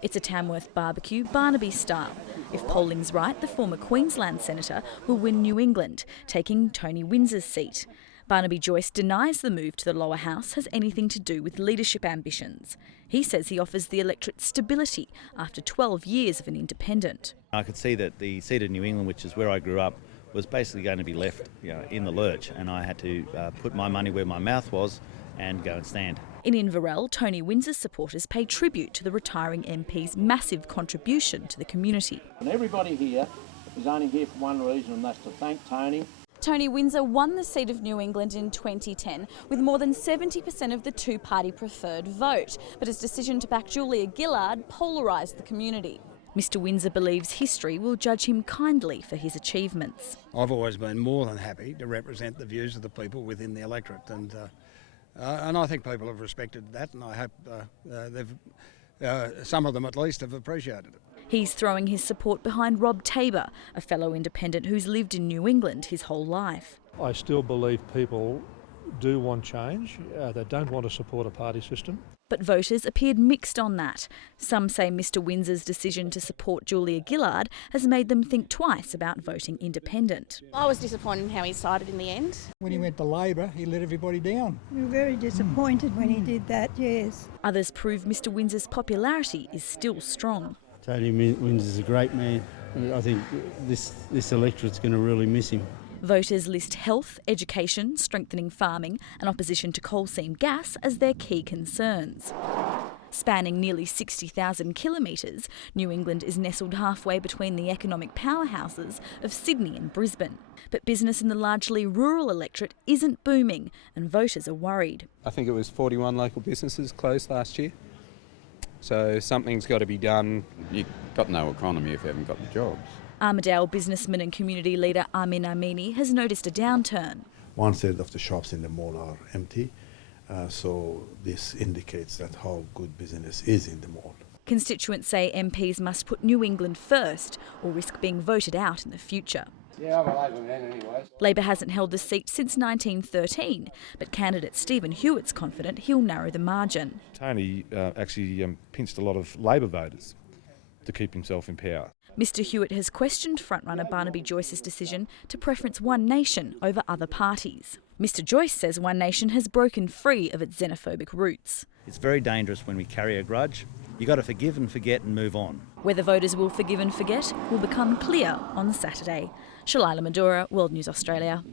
It's a Tamworth barbecue Barnaby style. If polling's right, the former Queensland senator will win New England, taking Tony Windsor's seat. Barnaby Joyce denies the move to the lower house has anything to do with leadership ambitions. He says he offers the electorate stability after 12 years of an independent. I could see that the seat of New England, which is where I grew up, was basically going to be left in the lurch, and I had to put my money where my mouth was and go and stand. In Inverell, Tony Windsor's supporters pay tribute to the retiring MP's massive contribution to the community. And everybody here is only here for one reason, and that's to thank Tony. Tony Windsor won the seat of New England in 2010 with more than 70% of the two-party preferred vote, but his decision to back Julia Gillard polarised the community. Mr Windsor believes history will judge him kindly for his achievements. I've always been more than happy to represent the views of the people within the electorate, and I think people have respected that, and I hope some of them at least have appreciated it. He's throwing his support behind Rob Tabor, a fellow independent who's lived in New England his whole life. I still believe people do want change. They don't want to support a party system. But voters appeared mixed on that. Some say Mr Windsor's decision to support Julia Gillard has made them think twice about voting independent. I was disappointed in how he sided in the end. When he went to Labor, he let everybody down. We were very disappointed when he did that, yes. Others prove Mr Windsor's popularity is still strong. Tony Windsor's a great man. I think this electorate's going to really miss him. Voters list health, education, strengthening farming and opposition to coal seam gas as their key concerns. Spanning nearly 60,000 kilometres, New England is nestled halfway between the economic powerhouses of Sydney and Brisbane. But business in the largely rural electorate isn't booming and voters are worried. I think it was 41 local businesses closed last year. So something's got to be done. You've got no economy if you haven't got the jobs. Armidale businessman and community leader Amin Amini has noticed a downturn. 1/3 of the shops in the mall are empty, so this indicates that how good business is in the mall. Constituents say MPs must put New England first or risk being voted out in the future. Yeah, I'm a Labor man anyway. Labor hasn't held the seat since 1913, but candidate Stephen Hewitt's confident he'll narrow the margin. Tony actually pinched a lot of Labor voters to keep himself in power. Mr Hewitt has questioned frontrunner Barnaby Joyce's decision to preference One Nation over other parties. Mr Joyce says One Nation has broken free of its xenophobic roots. It's very dangerous when we carry a grudge. You've got to forgive and forget and move on. Whether voters will forgive and forget will become clear on Saturday. Shalailah Medhora, World News Australia.